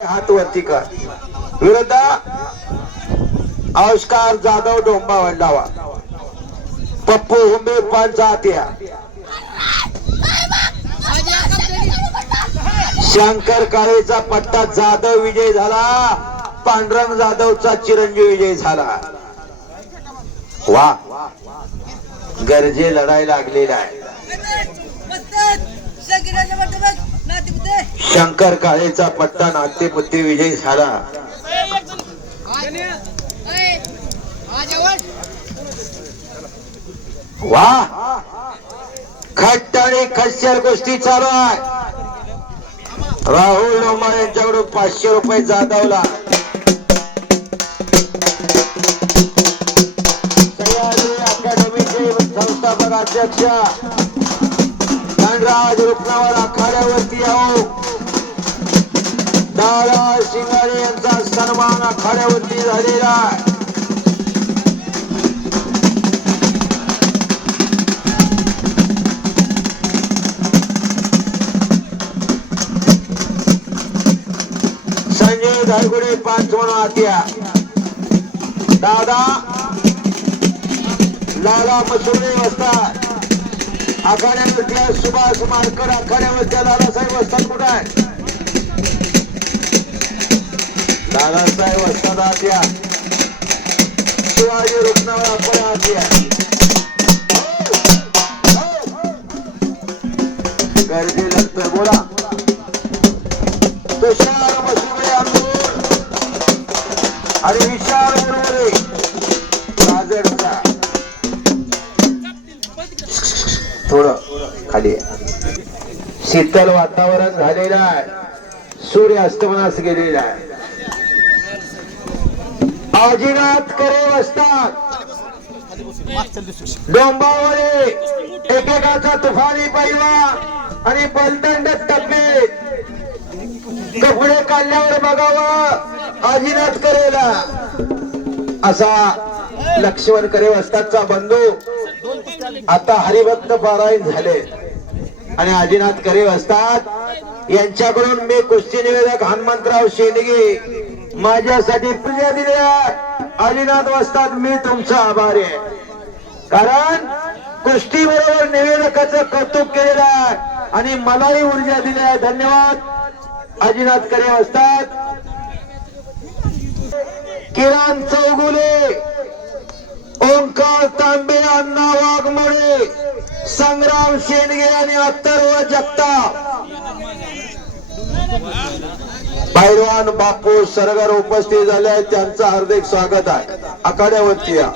हात वरती कर. विरुद्ध आविष्कार जाधव डोंबा वंडावा. पप्पू हुंबे पंचाहत्या शंकर काळेचा पट्टा जाधव विजय झाला. पांडुरंग जाधवचा चिरंजीव विजय झाला. वा. गरजे लढाई लागलेला आहे शंकर काळेचा पट्टा नातेपुते विजय झाला. वा! खट्ट आणि खस्यर गोष्टी चालू आहे राहुल डोंबा यांच्याकडून पाचशे रुपये जाधवला. सह्याद्री अकॅडमीचे संस्थापक अध्यक्ष. धनराज रुपनावर आखाड्यावरती आहोत यांचा आखाड्यावरती झालेला आहे. संजय धायगुडे पाचवण आत्या दादा लाला मसुरे असतात. आखाड्यावरच्या सुभाष मारकर आखाड्यावरच्या दादासाहेब असतात कुठे आहे? दादासाहेब असतात आत्या शिवाजी रुग्णावर आपण आत्या गर्दी तर बोला. तुषार मसुरे अंगूर आणि विशाल उर्वरे राजडचा थोडं खाली शीतल वातावरण झालेलं आहे. सूर्य अस्तमनास गेलेला आहे. आजीनाथ करे असतात. डोंबावळे एकेकाचा तुफानी पैवा आणि बलदंड तब्येत कपडे काढल्यावर बघावं आजीनाथ करेला. असा लक्ष्मण करे असतातचा बंधू आता हरिभक्त पारायण झाले. आणि आजीनाथ करे असतात यांच्याकडून मी कुस्ती निवेदक हनुमंतराव शेंडगे माझ्यासाठी पूजा दिल्या अलिनाथ वाजतात मी तुमचा आभारी आहे. कारण कुस्ती बरोबर निवेदकाचं कौतुक केलेलं आहे आणि मलाही ऊर्जा दिली आहे. धन्यवाद. अजिनाथ करे असतात किरण चौगुले ओंकार तांबे अण्णा वाघमोडे संग्राम शेंडगे आणि अत्तर्व जगताप. पैलवान बापू सरगर उपस्थित झाले आहेत. त्यांचं हार्दिक स्वागत आहे. आखाड्यावरती या.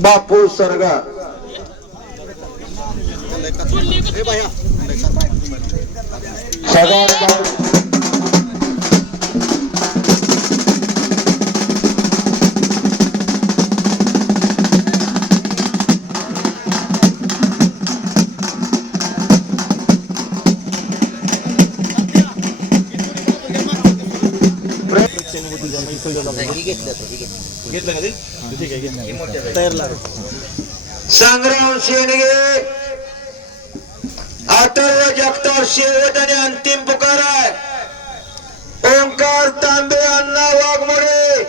बापू सरगर. सगळ्या म्हणजे घेतलं का ते? ठीक संग्राम शेंडगे अटल जगताप शेवट आणि अंतिम पुकार आहे. ओंकार तांबे अण्णा वाघमोडे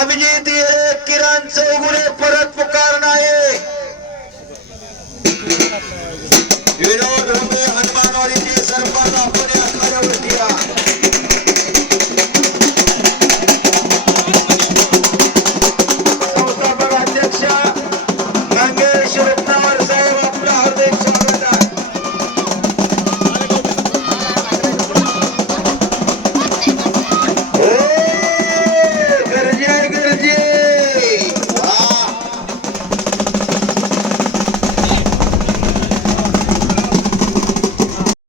अभिजित येरे किरण चौगुडे परत पुकार नाही. विनोद